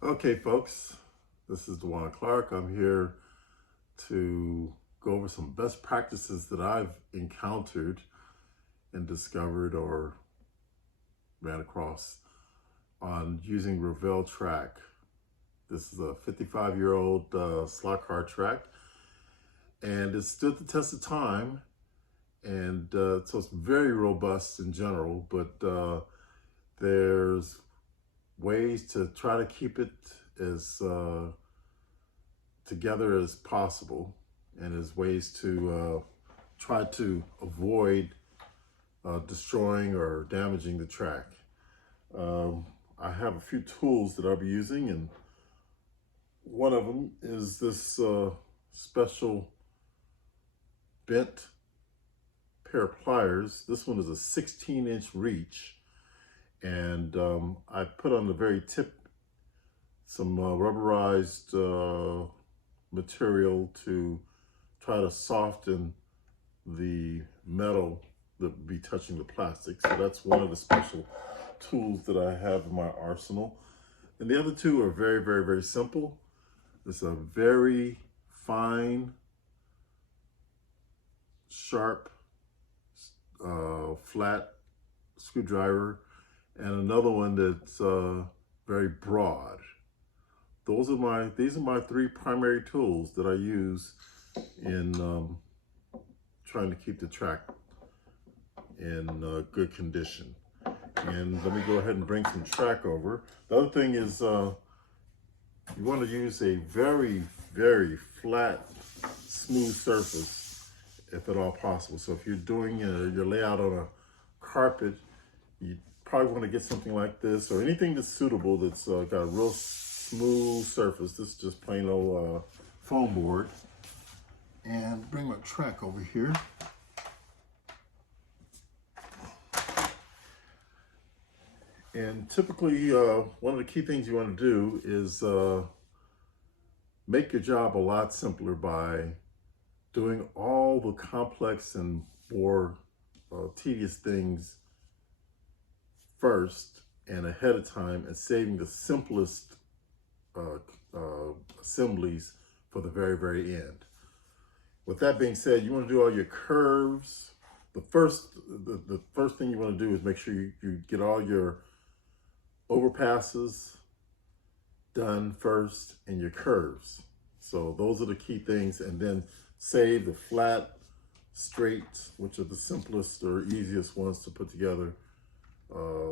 Okay, folks, this is Dewan Clark. I'm here to go over some best practices that I've encountered and discovered or ran across on using Revell track. This is a 55-year-old slot car track, and it stood the test of time, and so it's very robust in general, but there's ways to try to keep it as together as possible, and there's ways to try to avoid destroying or damaging the track. I have a few tools that I'll be using, and one of them is this special bent pair of pliers. This one is a 16-inch reach, and I put on the very tip some rubberized material to try to soften the metal that would be touching the plastic. So that's one of the special tools that I have in my arsenal. And the other two are very, very, very simple. It's a very fine, sharp, flat screwdriver, and another one that's very broad. These are my three primary tools that I use in trying to keep the track in good condition. And let me go ahead and bring some track over. The other thing is you want to use a very, very flat, smooth surface if at all possible. So if you're doing your layout on a carpet, you probably want to get something like this, or anything that's suitable that's got a real smooth surface. This is just plain old foam board. And bring my track over here. And typically, one of the key things you want to do is make your job a lot simpler by doing all the complex and more tedious things first and ahead of time, and saving the simplest assemblies for the very, very end. With that being said, you want to do all your curves. The first thing you want to do is make sure you get all your overpasses done first and your curves. So those are the key things, and then save the flat, straight, which are the simplest or easiest ones to put together.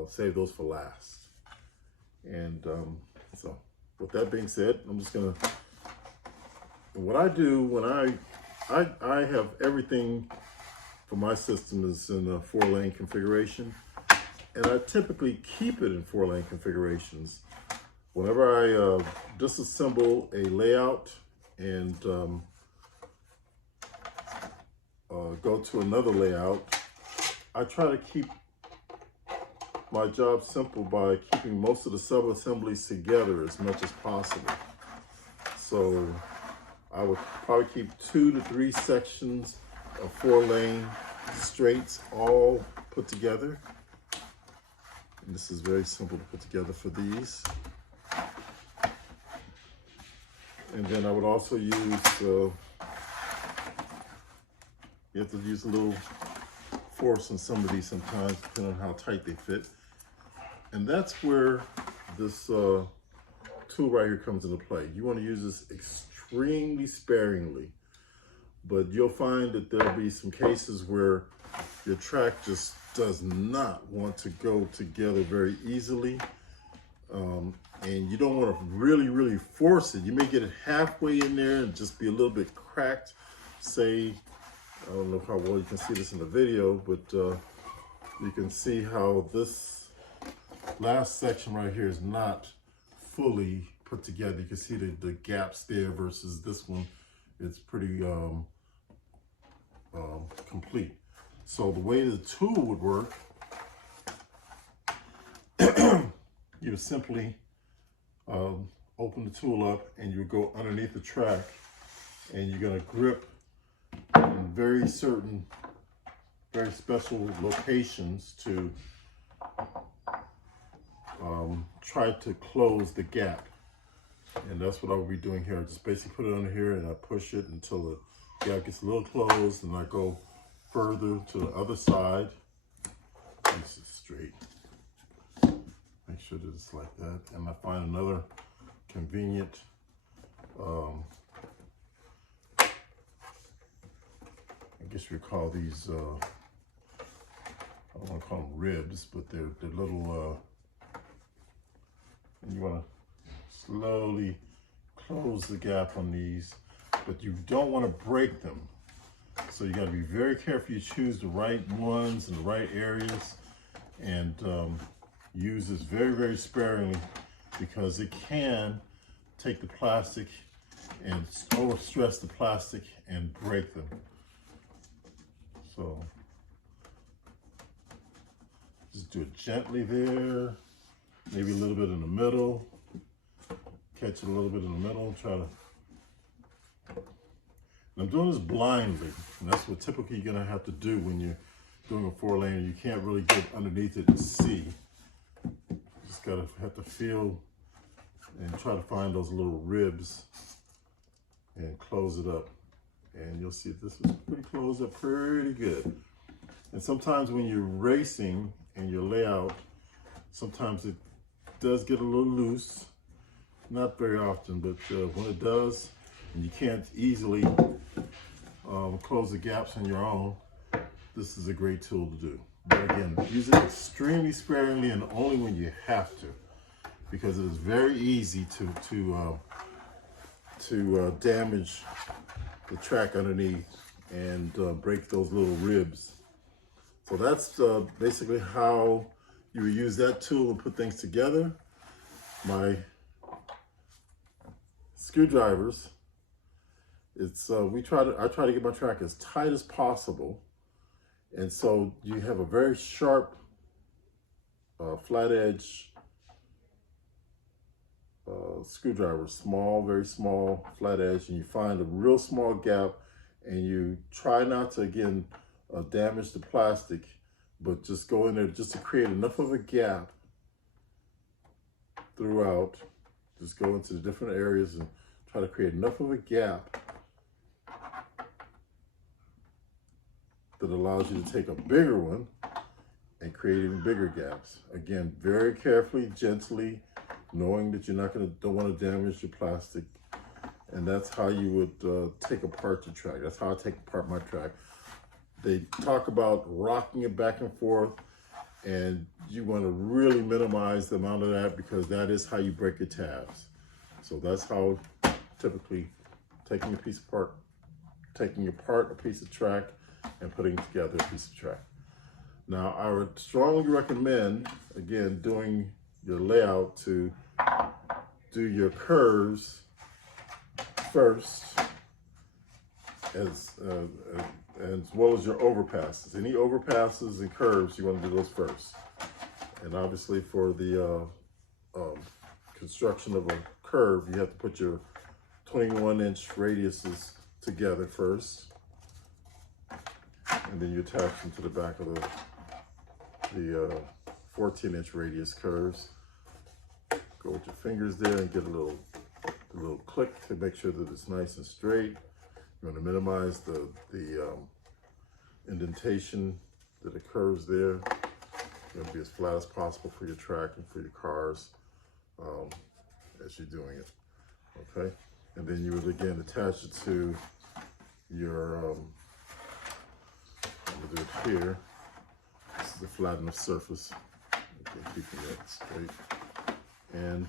Save those for last. And so with that being said, I'm just gonna, what I do when I have everything for my system is in a 4-lane configuration, and I typically keep it in 4-lane configurations. Whenever I disassemble a layout and go to another layout, I try to keep my job simple by keeping most of the sub-assemblies together as much as possible. So I would probably keep 2 to 3 sections of 4-lane straights all put together. And this is very simple to put together for these. And then I would also use, you have to use a little force on some of these sometimes, depending on how tight they fit. And that's where this tool right here comes into play. You want to use this extremely sparingly, but you'll find that there'll be some cases where your track just does not want to go together very easily. And you don't want to really, really force it. You may get it halfway in there and just be a little bit cracked. Say, I don't know how well you can see this in the video, but you can see how this last section right here is not fully put together. You can see the gaps there versus this one. It's pretty complete. So the way the tool would work, you would simply open the tool up, and you would go underneath the track, and you're going to grip in very special locations to try to close the gap. And that's what I will be doing here. I just basically put it under here and I push it until the gap gets a little closed, and I go further to the other side. This is straight. Make sure that it's like that. And I find another convenient I guess we call these I don't want to call them ribs, but they're little and you want to slowly close the gap on these, but you don't want to break them. So you got to be very careful you choose the right ones in the right areas, and use this very, very sparingly, because it can take the plastic and overstress the plastic and break them. So just do it gently there, maybe a little bit in the middle. Catch it a little bit in the middle, try to. And I'm doing this blindly, and that's what typically you're gonna have to do when you're doing a 4-lane. You can't really get underneath it and see. You just have to feel and try to find those little ribs and close it up. And you'll see this is pretty closed up pretty good. And sometimes when you're racing and your layout, sometimes it does get a little loose. Not very often, but when it does, and you can't easily close the gaps on your own, this is a great tool to do. But again, use it extremely sparingly and only when you have to, because it is very easy to damage the track underneath and break those little ribs. So that's basically how you would use that tool and put things together. My screwdrivers, it's I try to get my track as tight as possible, and so you have a very sharp flat edge screwdriver, small, very small flat edge, and you find a real small gap, and you try not to again damage the plastic, but just go in there just to create enough of a gap throughout. Just go into the different areas and try to create enough of a gap that allows you to take a bigger one and create even bigger gaps. Again, very carefully, gently, knowing that you're don't want to damage your plastic. And that's how you would take apart your track. That's how I take apart my track. They talk about rocking it back and forth, and you want to really minimize the amount of that, because that is how you break your tabs. So that's how typically taking apart a piece of track and putting together a piece of track. Now, I would strongly recommend, again, doing your layout to do your curves first, as well as your overpasses. Any overpasses and curves, you want to do those first. And obviously for the construction of a curve, you have to put your 21-inch radiuses together first, and then you attach them to the back of the 14-inch radius curves. Go with your fingers there and get a little click to make sure that it's nice and straight. You want to minimize the indentation that occurs there. You want to be as flat as possible for your track and for your cars as you're doing it. Okay, and then you would again attach it to your. I'm gonna do it here. This is the flat enough surface. Okay, keeping that straight. And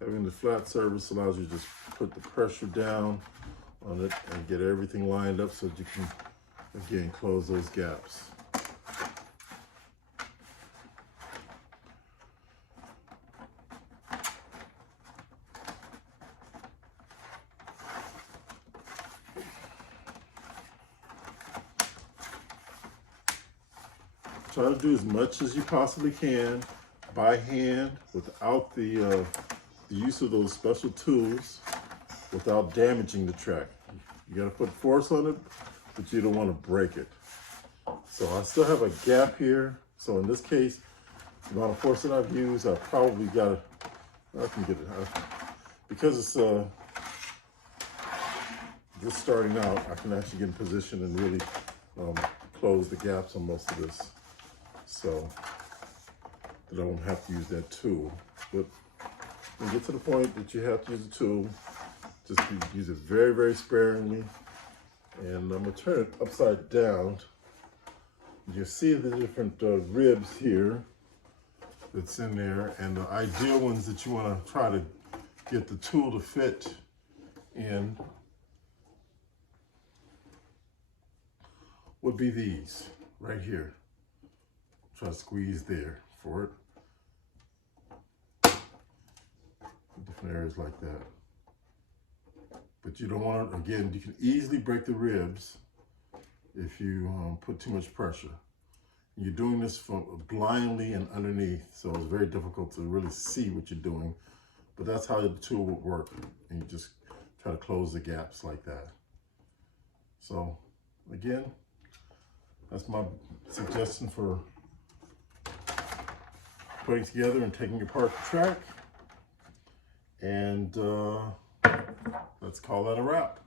having the flat surface allows you to just put the pressure down on it and get everything lined up so that you can, again, close those gaps. Try to do as much as you possibly can by hand without the use of those special tools, without damaging the track. You gotta put force on it, but you don't want to break it. So I still have a gap here. So in this case, the amount of force that I've used, I probably got I can get it because it's just starting out. I can actually get in position and really close the gaps on most of this, so that I won't have to use that tool. But when you get to the point that you have to use the tool, just use it very, very sparingly. And I'm gonna turn it upside down. You see the different ribs here that's in there, and the ideal ones that you want to try to get the tool to fit in would be these right here. Try to squeeze there for it. Different areas like that. But you don't want to, again, you can easily break the ribs if you put too much pressure. You're doing this from blindly and underneath, so it's very difficult to really see what you're doing. But that's how the tool would work, and you just try to close the gaps like that. So again, that's my suggestion for putting together and taking apart the track. And let's call that a wrap.